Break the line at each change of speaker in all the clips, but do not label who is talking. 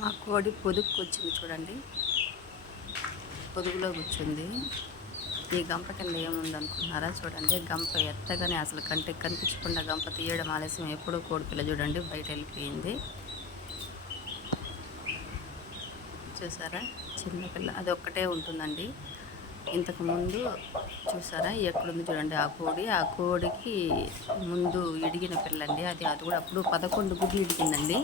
మా కోడి పొదుగు వచ్చింది చూడండి. పొదుగులో కూర్చుంది. ఈ గంప కింద ఏముంది అనుకున్నారా చూడండి. గంప ఎత్తగానే అసలు కంటికి కనిపించకుండా గంప తీయడం ఆలస్యం. ఎప్పుడూ కోడి పిల్ల చూడండి బయట వెళ్ళిపోయింది. చూసారా? చిన్నపిల్ల అది ఒక్కటే ఉంటుందండి. ఇంతకు ముందు చూసారా? ఎక్కడుంది చూడండి ఆ కోడి. ఆ కోడికి ముందు ఇడిగిన పిల్లండి అది. అది కూడా అప్పుడు పదకొండు గుడ్లు ఇడిగిందండి.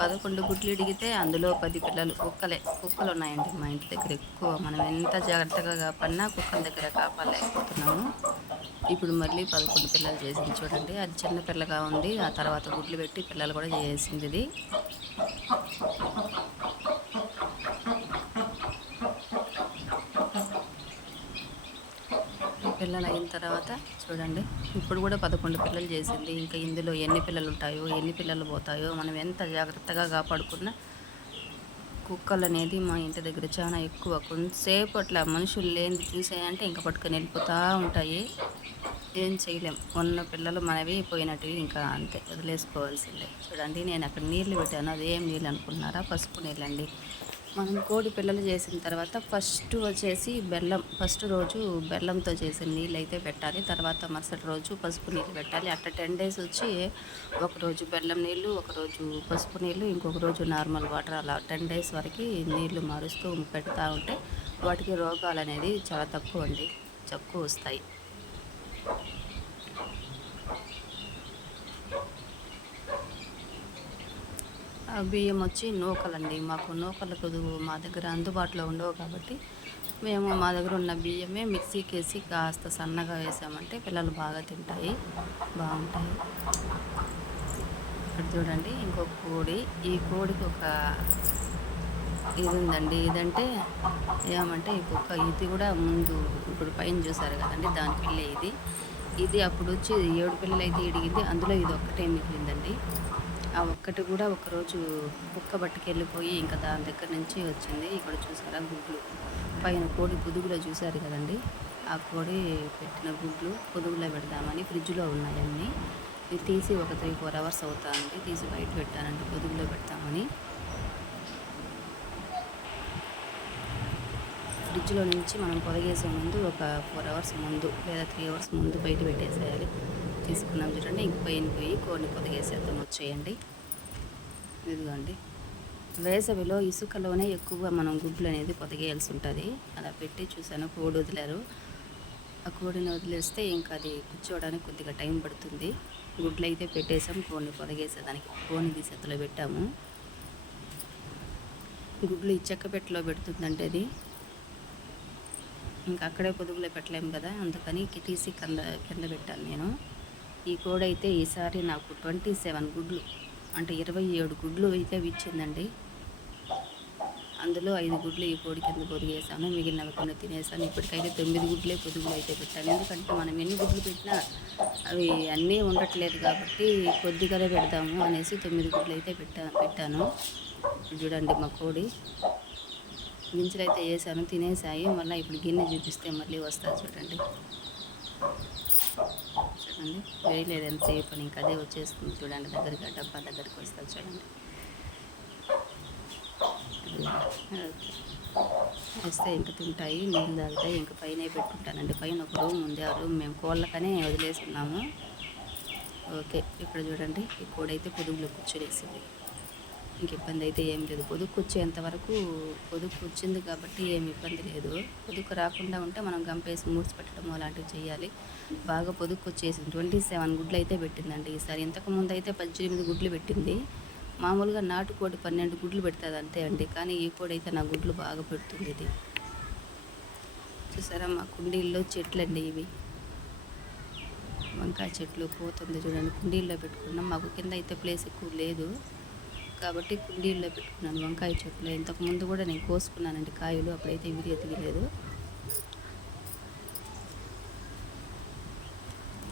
పదకొండు గుడ్లు ఇడిగితే అందులో పది పిల్లలు కుక్కలే. కుక్కలు ఉన్నాయండి మా ఇంటి దగ్గర ఎక్కువ. మనం ఎంత జాగ్రత్తగా కాపాడినా కుక్కల దగ్గర కాపాడలేకపోతున్నాము. ఇప్పుడు మళ్ళీ పదకొండు పిల్లలు చేసింది చూడండి. అది చిన్న పిల్లగా ఉంది. ఆ తర్వాత గుడ్లు పెట్టి పిల్లలు కూడా చేసింది ఇది. పిల్లలు అయిన తర్వాత చూడండి ఇప్పుడు కూడా పదకొండు పిల్లలు చేసింది. ఇంకా ఇందులో ఎన్ని పిల్లలు ఉంటాయో ఎన్ని పిల్లలు పోతాయో మనం ఎంత జాగ్రత్తగా కాపాడుకున్నా కుక్కలు అనేది మా ఇంటి దగ్గర చాలా ఎక్కువ. కొంతసేపు అట్లా మనుషులు లేని చూసాయంటే ఇంకా పట్టుకొని వెళ్ళిపోతూ ఉంటాయి. ఏం చేయలేం. ఉన్న పిల్లలు మనవి పోయినట్టు ఇంకా అంతే వదిలేసుకోవాల్సిందే. చూడండి నేను అక్కడ నీళ్ళు పెట్టాను. అది ఏం నీళ్ళు అనుకున్నారా? పసుపు నీళ్ళండి. మనం కోడి పిల్లలు చేసిన తర్వాత ఫస్ట్ వచ్చేసి బెల్లం ఫస్ట్ రోజు బెల్లంతో చేసిన నీళ్ళు అయితే పెట్టాలి. తర్వాత మరుసటి రోజు పసుపు నీళ్ళు పెట్టాలి. అట్లా టెన్ డేస్ వచ్చి ఒకరోజు బెల్లం నీళ్ళు ఒకరోజు పసుపు నీళ్ళు ఇంకొక రోజు నార్మల్ వాటర్ అలా టెన్ డేస్ వరకు నీళ్ళు మారుస్తూ పెడతా ఉంటే వాటికి రోగాలు అనేది చాలా తక్కువ అండి. తక్కువ వస్తాయి. బియ్యం వచ్చి నూకలండి. మాకు నూకల మా దగ్గర అందుబాటులో ఉండవు కాబట్టి మేము మా దగ్గర ఉన్న బియ్యమే మిక్సీకి వేసి కాస్త సన్నగా వేసామంటే పిల్లలు బాగా తింటాయి. బాగుంటాయి. ఇక్కడ చూడండి ఇంకొక కోడి. ఈ కోడికి ఒక ఇది ఉందండి ఇదంటే ఏమంటే ఈ కుక్క ఇది కూడా ముందు ఇప్పుడు పైన చూసారు కదండి దాని పిల్ల ఇది. ఇది అప్పుడు వచ్చి ఏడు పిల్లలు అయితే ఇడిగింది. అందులో ఇది ఒక్కటే మిగిలిందండి. ఆ ఒక్కటి కూడా ఒకరోజు కుక్క పట్టుకెళ్ళిపోయి ఇంకా దాని దగ్గర నుంచి వచ్చింది. ఇక్కడ చూసారా గుడ్లు. పైన కోడి పొదుగులో చూశారు కదండి. ఆ కోడి పెట్టిన గుడ్లు పొదుగులో పెడదామని ఫ్రిడ్జ్లో ఉన్నాయన్నీ. ఇది తీసి ఒక త్రీ ఫోర్ అవర్స్ అవుతాయండి తీసి బయట పెట్టానండి. పొదుగులో పెడతామని. ఫ్రిడ్జ్లో నుంచి మనం పొదగేసే ముందు ఒక ఫోర్ అవర్స్ ముందు లేదా త్రీ అవర్స్ ముందు బయట పెట్టేసేయాలి. తీసుకున్నాం చూడండి. ఇంక పైన పోయి కోడిని పొదిగేసేద్దాం వచ్చేయండి. ఇదిగోండి. వేసవిలో ఇసుకలోనే ఎక్కువగా మనం గుడ్లు అనేది పొదిగేయాల్సి ఉంటుంది. అలా పెట్టి చూసాను కోడి వదిలారు. ఆ కోడిని వదిలేస్తే ఇంకా అది కూర్చోవడానికి కొద్దిగా టైం పడుతుంది. గుడ్లు అయితే పెట్టేసాం కోడిని పొదగేసేదానికి కోడిని తీసి ఎత్తులో పెట్టాము. గుడ్లు ఈ చెక్క పెట్టెలో పెడుతుందంటే అది. ఇంకా అక్కడే పొదుగులో పెట్టలేము కదా అందుకని తీసి కింద కింద పెట్టాను నేను. ఈ కోడి అయితే ఈసారి నాకు ట్వంటీ సెవెన్ గుడ్లు అంటే ఇరవై ఏడు గుడ్లు అయితే ఇచ్చిందండి. అందులో ఐదు గుడ్లు ఈ కోడి కింద పొదిగేసాను మిగిలినవి కొన్ని తినేసాను. ఇప్పటికైతే తొమ్మిది గుడ్లే పొదుగులు అయితే పెట్టాను. ఎందుకంటే మనం ఎన్ని గుడ్లు పెట్టినా అవి అన్నీ ఉండట్లేదు కాబట్టి కొద్దిగానే పెడదాము అనేసి తొమ్మిది గుడ్లు అయితే పెట్టా పెట్టాను. చూడండి మా కోడి. గింజలు అయితే వేసాను తినేసాయి. మళ్ళీ ఇప్పుడు గిన్నె చూపిస్తే మళ్ళీ వస్తుంది చూడండి. చూడండి వేయలేదు ఎంతసేపు అని ఇంకా అదే వచ్చేస్తుంది చూడండి. దగ్గరికి డబ్బా దగ్గరికి వస్తుంది చూడండి. వస్తే వేస్తే ఇంక తింటాయి నీళ్ళు తాగుతాయి ఇంక పైన పెట్టుకుంటానండి. పైన ఒక రూమ్ ఉంది. ఆ రూమ్ మేము కోళ్ళకనే వదిలేసున్నాము ఓకే. ఇక్కడ చూడండి ఈ కోడైతే పొదుగులో కూర్చొనేసింది ఇంక ఇబ్బంది అయితే ఏం లేదు. పొదుకు వచ్చేంత వరకు పొదుపు వచ్చింది కాబట్టి ఏం ఇబ్బంది లేదు. పొదుకు రాకుండా ఉంటే మనం గంపేసి మూసి పెట్టడం అలాంటివి చేయాలి. బాగా పొదుపు వచ్చేసింది. ట్వంటీ సెవెన్ గుడ్లు అయితే పెట్టిందండి ఈసారి. ఇంతకుముందు అయితే పద్దెనిమిది గుడ్లు పెట్టింది. మామూలుగా నాటుకోడి పన్నెండు గుడ్లు పెడుతుంది అంతే అండి. కానీ ఈ కోడి అయితే నా గుడ్లు బాగా పెడుతుంది ఇది. చూసారా మా కుండీల్లో చెట్లు అండి ఇవి. వంకాయ చెట్లు పోతుంది చూడండి. కుండీల్లో పెట్టుకున్నాం. మాకు కింద అయితే ప్లేస్ ఎక్కువ లేదు. కాబట్టి కుండీల్లో పెట్టుకున్నాను. వంకాయ చెట్లు ఇంతకుముందు కూడా నేను కోసుకున్నానండి. కాయలు అప్పుడైతే వీడియో తీయలేదు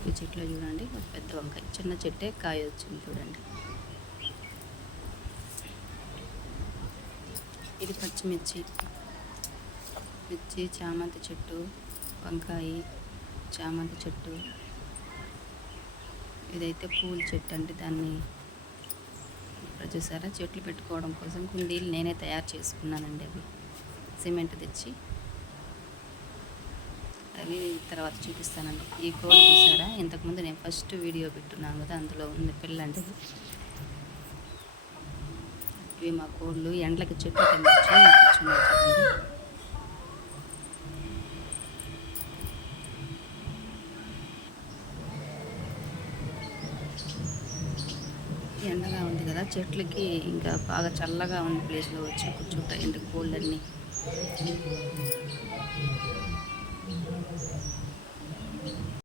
ఈ చెట్లో చూడండి ఒక పెద్ద వంకాయ చిన్న చెట్టే కాయ వచ్చింది చూడండి. ఇది పచ్చిమిర్చి. మిర్చి చామంతి చెట్టు వంకాయ చామంతి చెట్టు. ఇదైతే పూల చెట్టు అంటే దాన్ని. చూసారా చెట్లు పెట్టుకోవడం కోసం కుండీలు నేనే తయారు చేసుకున్నానండి అవి. సిమెంట్ తెచ్చి అవి తర్వాత చూపిస్తానండి. ఈ కోడి చూసారా? ఇంతకుముందు నేను ఫస్ట్ వీడియో పెట్టున్నాను కదా అందులో ఉంది పిల్ల ఇవి మా కోళ్ళు ఎండ్లకి చెట్టు కింద కూర్చున్నాయి చూడండి ఎండగా ఉంది కదా చెట్లకి ఇంకా బాగా చల్లగా ఉన్న ప్లేస్లో వచ్చి కూర్చుంటాయి ఇంటి కోళ్ళన్నీ.